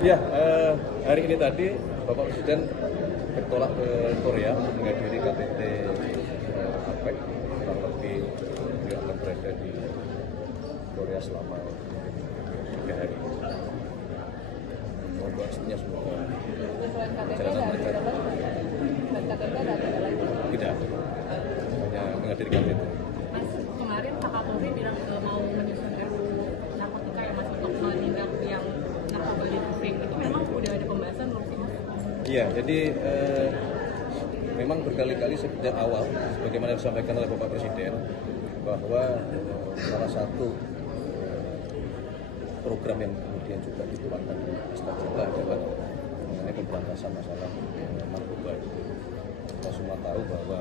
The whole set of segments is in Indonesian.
Ya, hari ini tadi Bapak Presiden bertolak ke Korea untuk menghadiri KTT APEC. Kurang lebih dia akan berada di Korea selama 3 hari. Semoga pastinya semua perjalanan lancar. Tidak, hanya menghadiri KTT. Mas, kemarin Pak Kapolri bilang mau menyusun RUU narkotika ya Mas untuk menindak yang narkoba di Kuping. Itu memang udah ada pembahasan belum sih Mas? Iya, jadi memang berkali-kali sejak awal, sebagaimana disampaikan oleh Bapak Presiden, bahwa salah satu program yang kemudian juga dituangkan di Astagfirullah adalah mengenai pemberantasan masalah narkoba. Kita semua tahu bahwa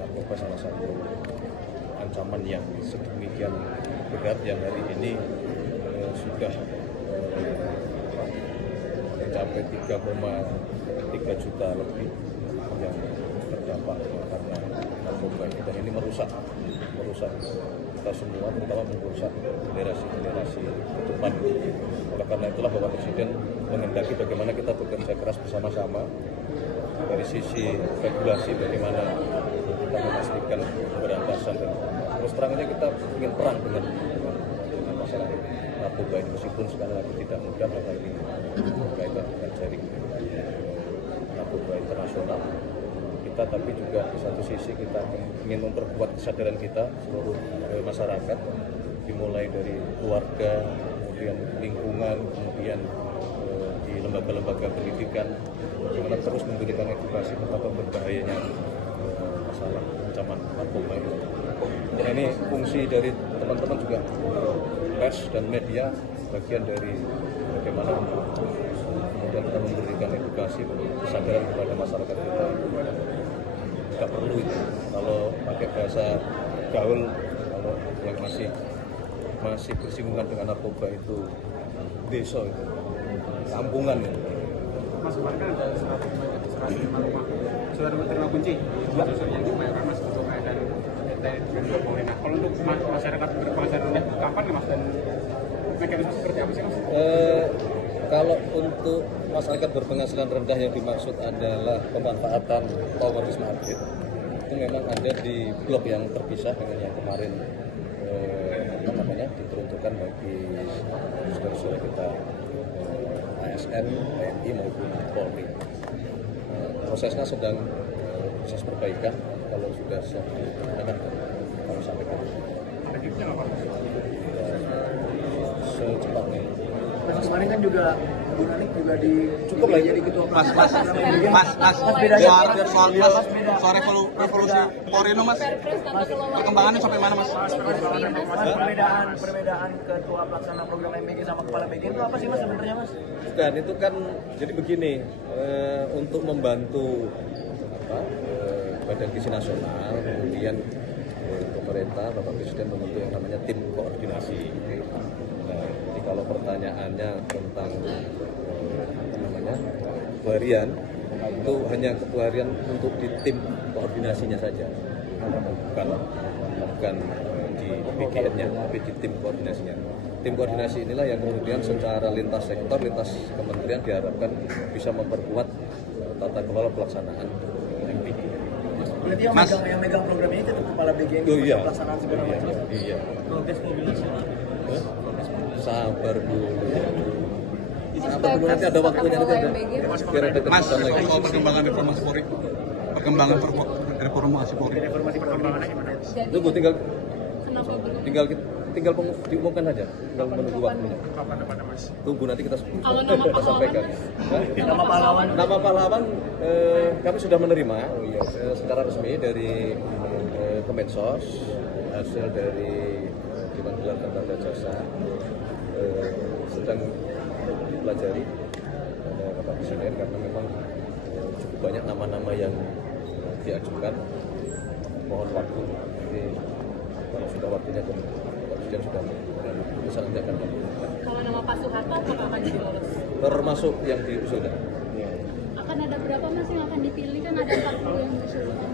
narkoba salah satu ancaman yang sedemikian berat yang hari ini sudah mencapai 3,3 juta lebih yang terdampak karena narkoba ini, dan ini merusak kita semua, terutama merusak generasi ke depan. Oleh karena itulah Bapak Presiden menghendaki bagaimana kita bekerja keras bersama-sama dari sisi regulasi, bagaimana kita memastikan pemberantasan, dan terus terangnya kita ingin perang dengan masalah narkoba ini, meskipun sekali lagi tidak mudah karena ini berkaitan dengan jaring narkoba internasional kita, tapi juga di satu sisi kita ingin memperkuat kesadaran kita seluruh masyarakat, dimulai dari keluarga, kemudian lingkungan, kemudian di lembaga-lembaga pendidikan, bagaimana terus memberikan edukasi betapa berbahayanya masalah ancaman narkoba ini. Dan ini fungsi dari teman-teman juga pers dan media, bagian dari bagaimana kemudian kita memberikan edukasi dan kesadaran kepada masyarakat kita. Tidak perlu itu, kalau pakai bahasa gaul, kalau yang masih bersinggungan dengan narkoba itu desa, itu kampungan itu. Mas, kemarin kan ada 105 rumah sudah terima kunci yang dibayarkan Mas untuk dan dengan pemerintah. Kalau untuk masyarakat berpenghasilan rendah kapan nih Mas, dan mekanisme seperti apa sih Mas? Kalau untuk masyarakat berpenghasilan rendah yang dimaksud adalah pemanfaatan power smart grid, itu memang ada di blok yang terpisah dengan yang kemarin diperuntukkan bagi saudara-saudara kita ASN, TNI maupun Polri. Prosesnya sedang proses perbaikan. Kalau sudah siap akan kami sampaikan. Ada tipsnya nggak Pak? Secepatnya. Mas, kemarin kan juga Bu Nanik juga Cukup lah jadi ketua Mas, soal revolusi Polri itu Mas, perkembangannya sampai mana Mas? Perbedaan ketua pelaksana program MBG sama kepala BG itu apa sih Mas sebenarnya Mas? Dan itu kan jadi begini, untuk membantu Badan Gizi Nasional, kemudian pemerintah, Bapak Presiden membentuk yang namanya tim koordinasi. Nah, jadi kalau pertanyaannya tentang ketua harian, itu hanya ketua harian untuk di tim koordinasinya saja, bukan di BGN-nya, tapi di tim koordinasinya. Tim koordinasi inilah yang kemudian secara lintas sektor, lintas kementerian diharapkan bisa memperkuat tata kelola pelaksanaan MBG. Berarti yang megang program ini tetap kepala BG Iya. pelaksanaan segala macam. Iya. Progres mobilisasi. Sabar dulu. Nanti ada waktunya, nanti ada. Biar ada Mas, kesempatan lagi. soal perkembangan reformasi Polri, perkembangan reformasi Polri. Informasi perkembangannya gimana? Tunggu, tinggal Kenapa diumumkan aja, tinggal menunggu waktunya. Kapan depannya Mas? Tunggu nanti kita Kalau nama pahlawan, sampaikan. Hah? Nama pahlawan. Nama pahlawan kami sudah menerima secara resmi dari Kemensos, hasil dari Dewan Gelar Tanda Jasa, sedang dipelajari oleh Bapak Presiden, karena memang cukup banyak nama-nama yang diajukan. Mohon waktu, jadi kalau sudah waktunya Bapak Presiden sudah bisa nanti akan mengumumkan. kalau nama Pak Soeharto apakah akan dilolos? Termasuk yang diusulkan. Akan ada berapa Mas yang akan dipilih, kan ada 40 yang diusulkan?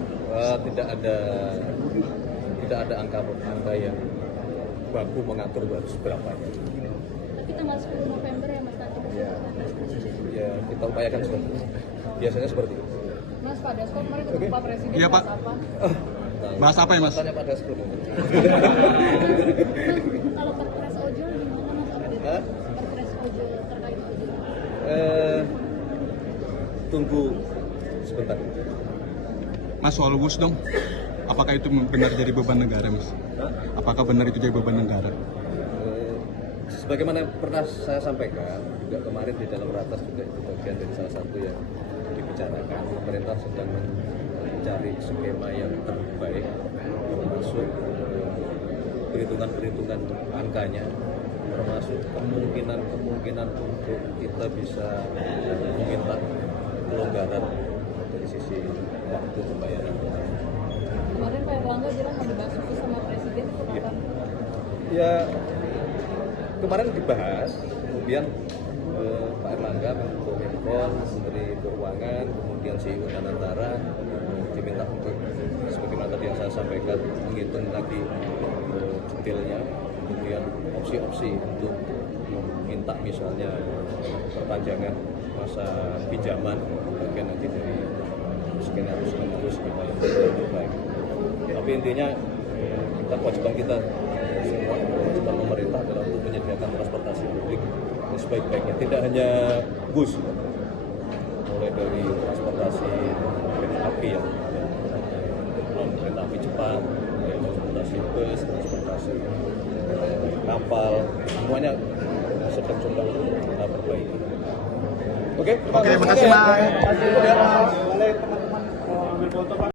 Tidak ada angka yang baku mengatur harus berapa. Tapi tanggal 10 November ya Mas nanti. kita upayakan seperti itu. Biasanya seperti itu. Mas, Pak Dasko kemarin ketemu Pak Presiden Iya, Pak. bahas apa? Bahas apa ya, Mas? Tanya Pak Dasko dulu. Kalau perpres ojol gimana Mas update? Hah? Perpres ojol terkait ojol. Tunggu sebentar. Mas, soal WUS dong. Apakah itu benar jadi beban negara, Mas? Apakah benar itu jadi beban negara? Sebagaimana pernah saya sampaikan juga kemarin di dalam ratas juga itu bagian dari salah satu yang dibicarakan. Pemerintah sedang mencari skema yang terbaik, termasuk perhitungan angkanya, termasuk kemungkinan untuk kita bisa meminta kelonggaran dari sisi waktu pembayaran. Kemarin Pak Erlangga bilang mau dibahas itu sama Presiden itu kapan? Ya kemarin dibahas, kemudian Pak Erlangga, Menko Minfo, Menteri Keuangan, kemudian CEO Danantara diminta untuk sebagaimana tadi yang saya sampaikan menghitung lagi detailnya, kemudian opsi-opsi untuk meminta misalnya perpanjangan masa pinjaman bagian nanti dari skenario kita yang terbaik. Tapi intinya kita kewajiban kita semua, kewajiban pemerintah adalah untuk menyediakan transportasi publik yang sebaik-baiknya. Tidak hanya bus, mulai dari transportasi kereta api ya, non kereta api cepat, transportasi bus, transportasi kapal, semuanya sedang coba kita perbaiki. Oke, Oke, makasih, Mas. Boleh teman-teman ambil foto Pak.